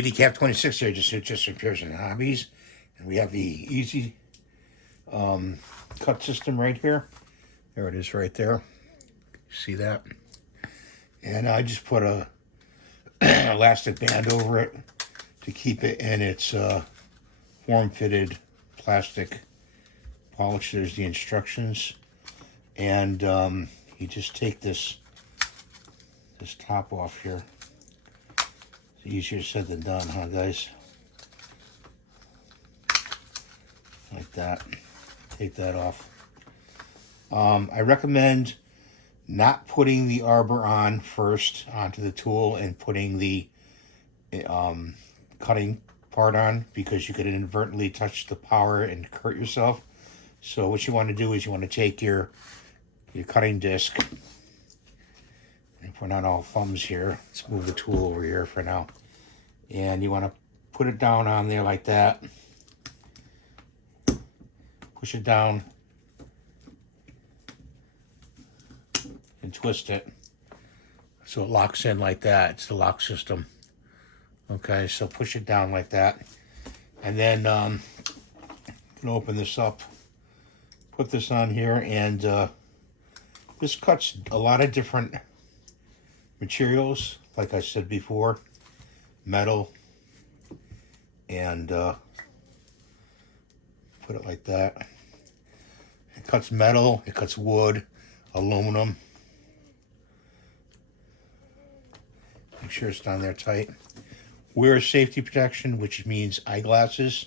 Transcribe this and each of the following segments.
Handicap 26 here, just repairs and hobbies. And we have the easy cut system right here. There it is right there. See that? And I just put a elastic band over it to keep it in its form-fitted plastic polish. There's the instructions. And you just take this top off here. It's easier said than done, huh, guys? Like that. Take that off. I recommend not putting the arbor on first onto the tool and putting the cutting part on, because you could inadvertently touch the power and hurt yourself. So what you want to do is you want to take your cutting disc, and if we're not all thumbs here, let's move the tool over here for now, and you want to put it down on there like that, push it down and twist it so it locks in like that. It's the lock system. Okay, so push it down like that, and then you can open this up, put this on here, and this cuts a lot of different materials, like I said before, metal, and put it like that. It cuts metal, it cuts wood, aluminum. Make sure it's down there tight. Wear safety protection, which means eyeglasses,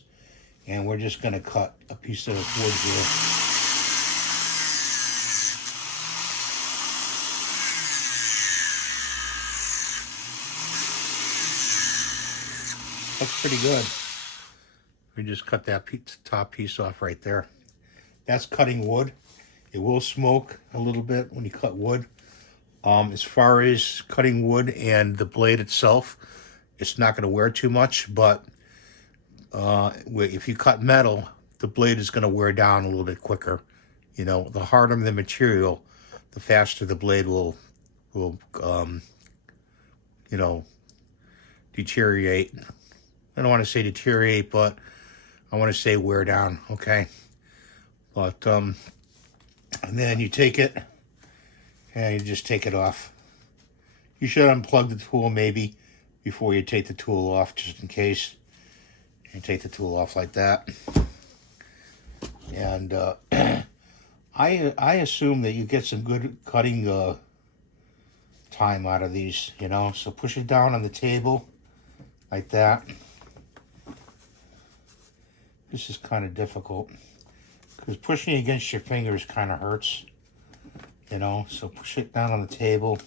and we're just going to cut a piece of wood here. Looks pretty good. We just cut that top piece off right there. That's cutting wood. It will smoke a little bit when you cut wood. As far as cutting wood and the blade itself, it's not going to wear too much, but if you cut metal, the blade is going to wear down a little bit quicker. You know, the harder the material, the faster the blade will deteriorate. I don't want to say deteriorate, but I want to say wear down, okay? But, and then you take it, and you just take it off. You should unplug the tool maybe before you take the tool off, just in case. You take the tool off like that. And I assume that you get some good cutting time out of these, you know? So push it down on the table like that. This is kind of difficult because pushing against your fingers kind of hurts, you know? So push it down on the table,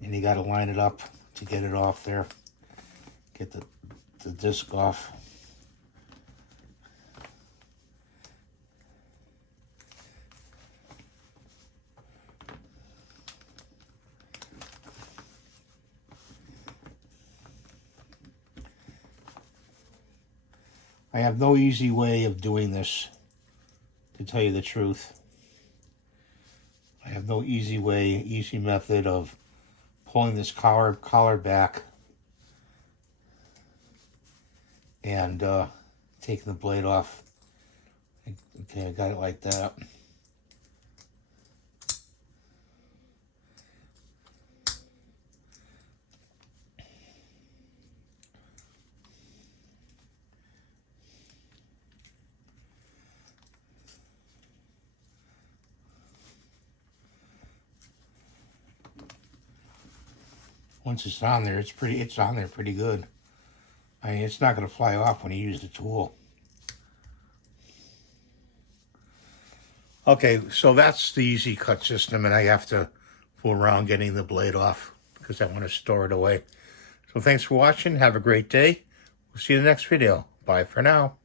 and you got to line it up to get it off there. Get the disc off. I have no easy way of doing this, to tell you the truth. I have no easy method of pulling this collar back and taking the blade off. Okay, I got it like that. Once it's on there, it's on there pretty good. I mean, it's not going to fly off when you use the tool. Okay, so that's the easy cut system, and I have to fool around getting the blade off because I want to store it away. So thanks for watching. Have a great day. We'll see you in the next video. Bye for now.